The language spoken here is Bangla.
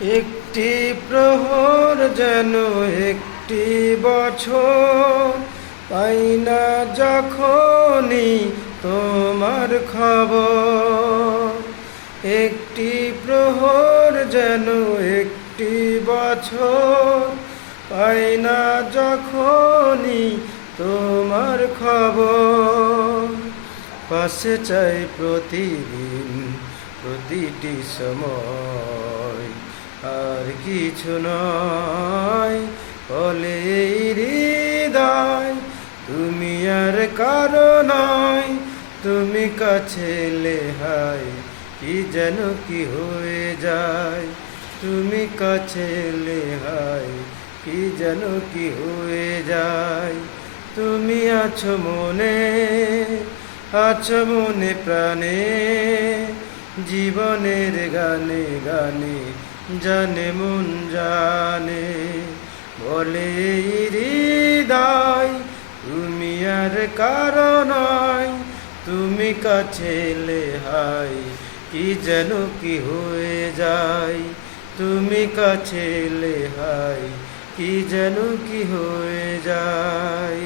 একটি প্রহর যেন একটি বছর, পাই না যখনই তোমার খবর। একটি প্রহর যেন একটি বছর, পাই না যখনই তোমার খবর। পাশে চাই প্রতিদিন প্রতিটি সময়, আর কিছু নয় বলে এই হৃদয়। তুমি আর কারো নয়, তুমি কাছে এলে হায় কি যেন কি হয়ে যায়। তুমি কাছে এলে হায় কি যেন কি হয়ে যায়। তুমি আছো মনে, আছো মনে প্রাণে, জীবনের গানে গানে জানে মন জানে। বলে এই হৃদয় তুমি আর কারো নয়, তুমি কাছে এলে হায় কি যেন কি হয়ে যায়। তুমি কাছে এলে হায় কি যেন কি হয়ে যায়।